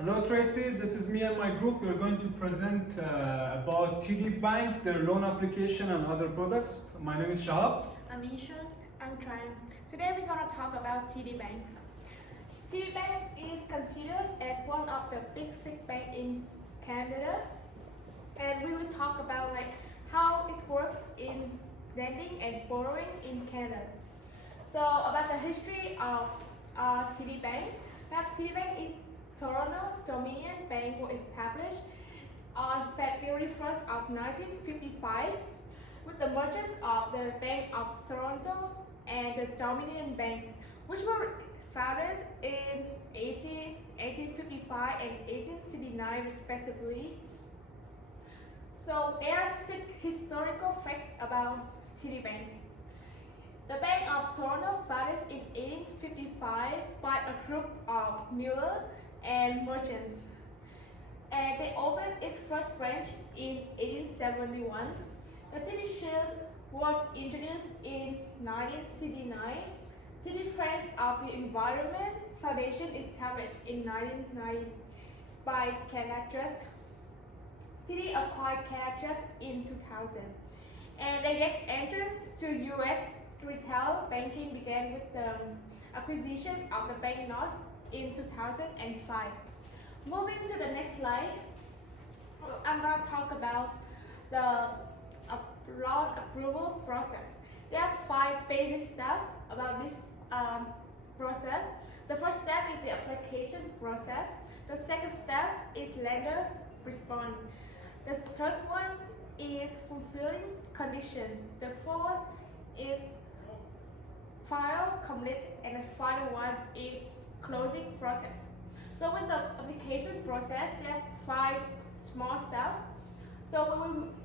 Hello Tracy, this is me and my group. We're going to present about TD Bank, their loan application and other products. My name is Shahab. I'm YiXuan. I'm Tram. Today we're going to talk about TD Bank. TD Bank is considered as one of the big six banks in Canada, and we will talk about how it works in lending and borrowing in Canada. So about the history of TD Bank. TD Bank is Toronto Dominion Bank was established on February 1st of 1955 with the mergers of the Bank of Toronto and the Dominion Bank, which were founded in 1855 and 1869 respectively. So there are 6 historical facts about TD Bank. The Bank of Toronto founded in 1855 by a group of Miller and merchants, and they opened its first branch in 1871. The TD shares was introduced in 1969. TD Friends of the Environment Foundation established in 1990 by Canada Trust. TD acquired Canada Trust in 2000, and they get entered to U.S. retail banking began with the acquisition of the Bank North in 2005. Moving to the next slide, I'm going to talk about the loan approval process. There are 5 basic steps about this process. The first step is the application process. The second step is lender response. The third one is fulfilling condition. The fourth is file complete, and the final one is closing process. So with the application process, there are 5 small steps. So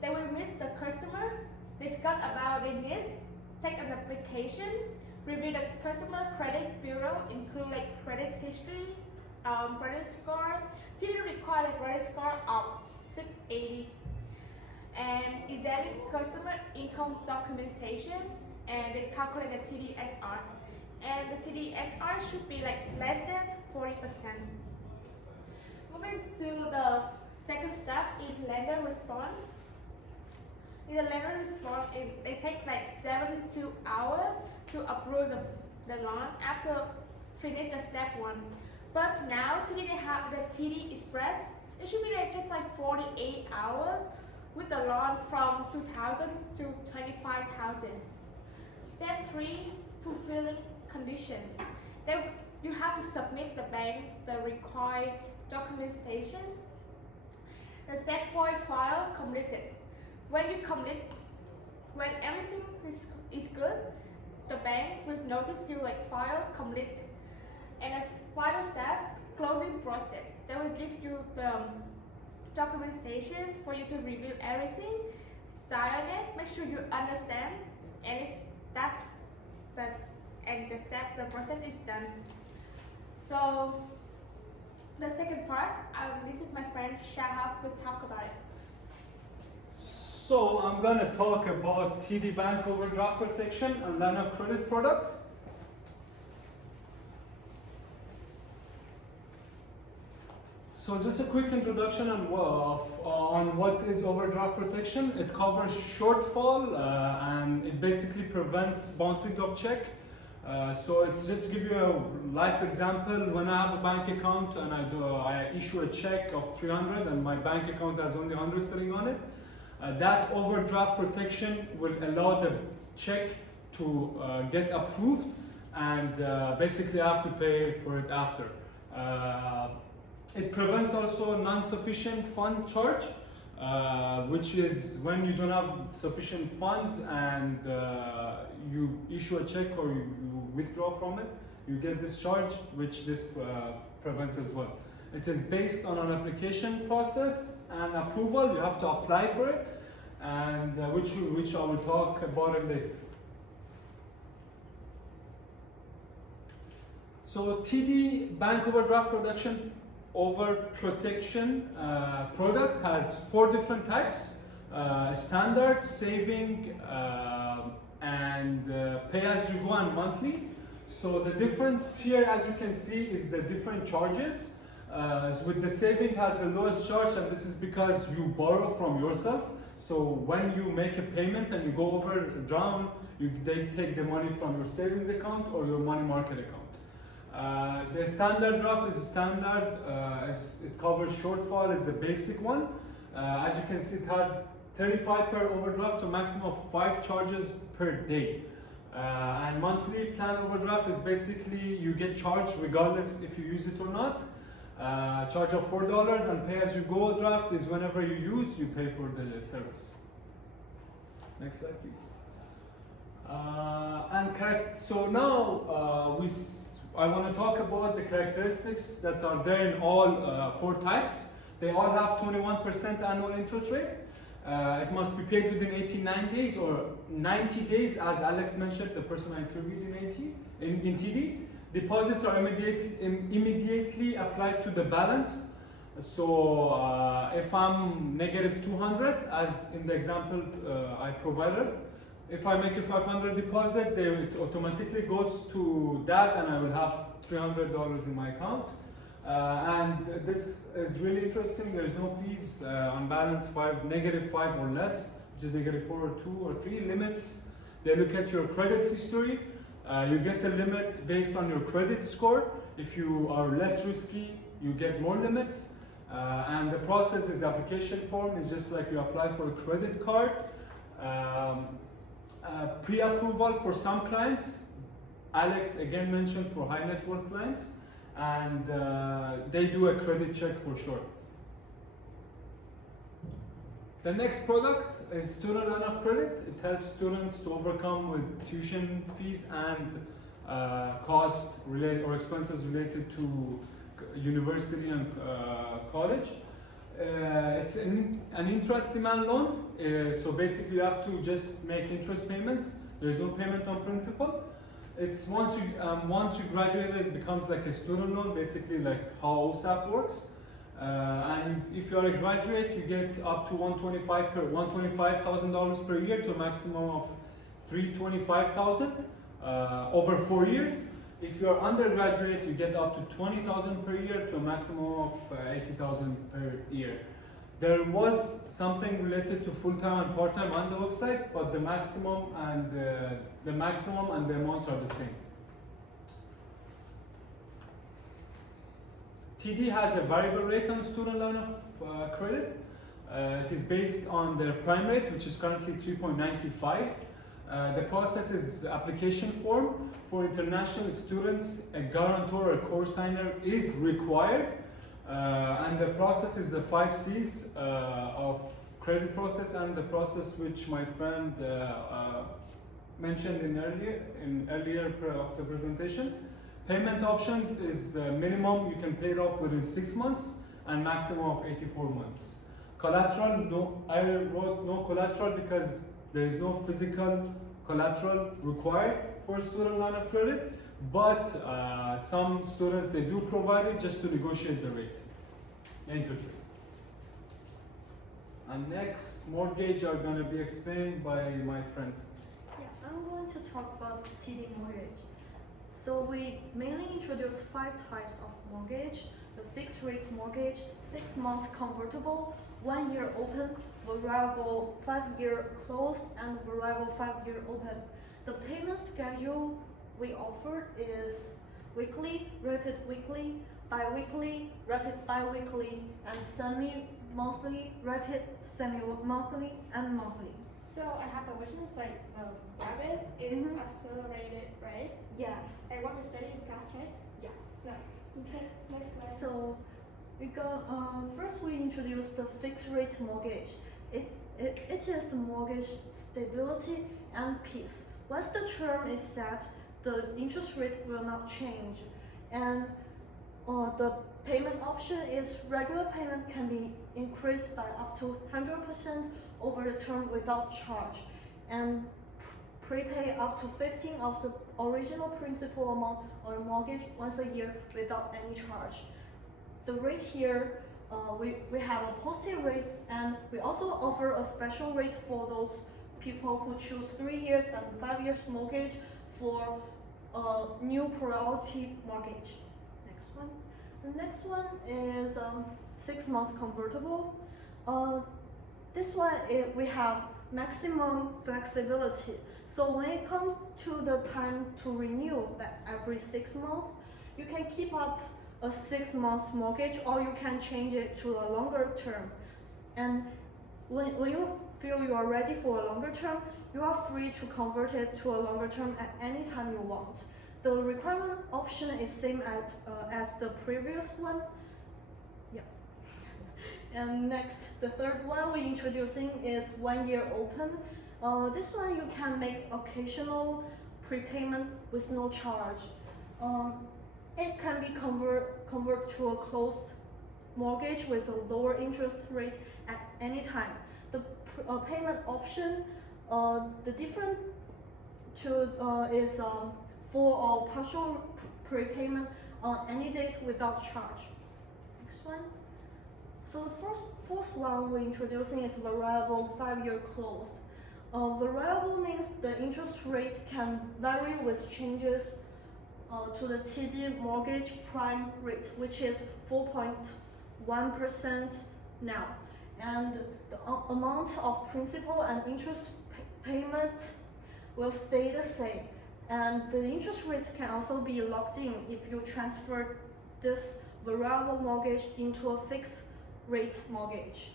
they will meet the customer, discuss about their needs, take an application, review the customer credit bureau, include credit history, credit score. TD require a credit score of 680, and examine customer income documentation, and they calculate the TDSR. And the TDSR should be less than 40%. Moving to the second step is lender response. In the lender response, they take 72 hours to approve the loan after finish the step 1. But now TD they have the TD Express. It should be just 48 hours with the loan from 2,000 to 25,000. Step 3, fulfilling conditions. Then you have to submit the bank the required documentation. The step 4 file completed. When everything is good, the bank will notice you file complete. And the final step, closing process. They will give you the documentation for you to review everything, sign it, make sure you understand, and the process is done. So the second part, this is my friend Shahab will talk about it. So I'm going to talk about TD Bank overdraft protection and line of credit product. So just a quick introduction on what is overdraft protection. It covers shortfall and it basically prevents bouncing of check. So it's just to give you a life example. When I have a bank account and I issue a check of 300 and my bank account has only 100 sitting on it, that overdraft protection will allow the check to get approved, and basically I have to pay for it after. It prevents also non-sufficient fund charge, which is when you don't have sufficient funds and you issue a check or you withdraw from it, you get this charge, which this prevents as well. It is based on an application process and approval. You have to apply for it, and which I will talk about it later. So TD Bank Overdraft Protection product has 4 different types: standard, saving, and pay as you go and monthly. So the difference here, as you can see, is the different charges. With the saving has the lowest charge, and this is because you borrow from yourself. So when you make a payment and you go overdrawn, they take the money from your savings account or your money market account. The standard draft is standard. It covers shortfall. It's the basic one. As you can see, it has 35 per overdraft to a maximum of 5 charges per day. And monthly plan overdraft is basically you get charged regardless if you use it or not. Charge of $4, and pay as you go draft is whenever you use, you pay for the service. Next slide, please. So now I want to talk about the characteristics that are there in all 4 types. They all have 21% annual interest rate. It must be paid within 89 days or 90 days, as Alex mentioned, the person I interviewed in TD. Deposits are immediately applied to the balance. So if I'm negative 200, as in the example I provided, if I make a 500 deposit, it automatically goes to that, and I will have $300 in my account. And this is really interesting. There's no fees on balance negative 5 or less, which is negative 4 or 2 or 3 limits. They look at your credit history. You get a limit based on your credit score. If you are less risky, you get more limits. And the process is the application form. It's just like you apply for a credit card. Pre-approval for some clients. Alex again mentioned for high net worth clients. And they do a credit check for sure. The next product is student line of credit. It helps students to overcome with tuition fees and cost related or expenses related to university and college. It's an interest demand loan. So basically you have to just make interest payments. There's no payment on principal. It's once you graduate, it becomes like a student loan, basically like how OSAP works. And if you are a graduate, you get up to $125,000 per year to a maximum of $325,000 over 4 years. If you are undergraduate, you get up to $20,000 per year to a maximum of $80,000 per year. There was something related to full-time and part-time on the website, but the maximum and the amounts are the same. TD has a variable rate on student loan of credit. It is based on the prime rate, which is currently 3.95. The process is application form. For international students, a guarantor or co-signer is required. And the process is the 5 C's of credit process, and the process which my friend mentioned in earlier of the presentation. Payment options is minimum you can pay it off within 6 months and maximum of 84 months. Collateral, I wrote no collateral because there is no physical collateral required for student line of credit, but some students, they do provide it just to negotiate the rate, the interest rate. And next, mortgage are going to be explained by my friend. Yeah, I'm going to talk about TD mortgage. So we mainly introduce 5 types of mortgage: the fixed rate mortgage, 6 months convertible, 1 year open, variable 5-year closed, and variable 5-year open. The payment schedule we offer is weekly, rapid weekly, bi-weekly, rapid bi-weekly, and semi-monthly, rapid semi-monthly, and monthly. So I have the questions like rapid is accelerated, right? Yes. And what we study in class, right? Yeah. Okay, next slide. So we go. First, we introduce the fixed rate mortgage. It is the mortgage stability and peace. Once the term is set, the interest rate will not change, and the payment option is regular payment can be increased by up to 100% over the term without charge, and prepay up to 15% of the original principal amount or mortgage once a year without any charge. The rate here, we have a positive rate, and we also offer a special rate for those people who choose 3 years and 5 years mortgage for a new priority mortgage. Next one. The next one is 6 months convertible. This one we have maximum flexibility. So when it comes to the time to renew, that every 6 months, you can keep up a 6 months mortgage, or you can change it to a longer term. And when you feel you are ready for a longer term, you are free to convert it to a longer term at any time you want. The requirement option is same as the previous one. Yeah. And next, the third one we're introducing is 1 year open. This one you can make occasional prepayment with no charge. It can be convert to a closed mortgage with a lower interest rate at any time. The payment option, the different is full or partial prepayment on any date without charge. Next one. So the fourth one we're introducing is variable 5-year closed. Variable means the interest rate can vary with changes to the TD mortgage prime rate, which is 4.1% now. And the amount of principal and interest payment will stay the same. And the interest rate can also be locked in if you transfer this variable mortgage into a fixed rate mortgage.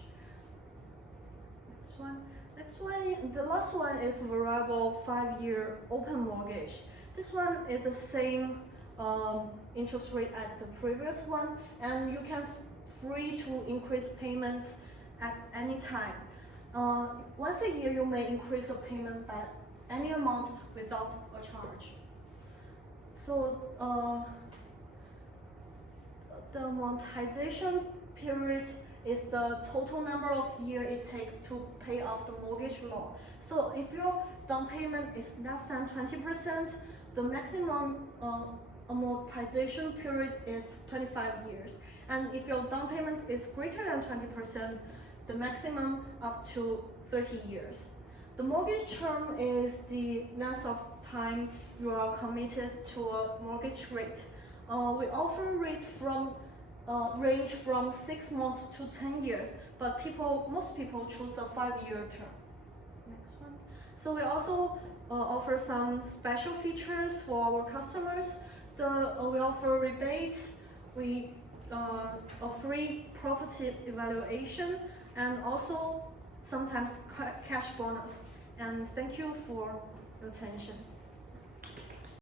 Next one, the last one is variable 5-year open mortgage. This one is the same interest rate as the previous one, and you can free to increase payments at any time. Once a year, you may increase the payment by any amount without a charge. So the amortization period is the total number of years it takes to pay off the mortgage loan. So if your down payment is less than 20%, the maximum amortization period is 25 years. And if your down payment is greater than 20%, the maximum up to 30 years. The mortgage term is the length of time you are committed to a mortgage rate. We offer rate from range from 6 months to 10 years, but most people choose a 5-year term. Next one. So we also offer some special features for our customers. We offer rebate, a free property evaluation, and also sometimes cash bonus. And thank you for your attention.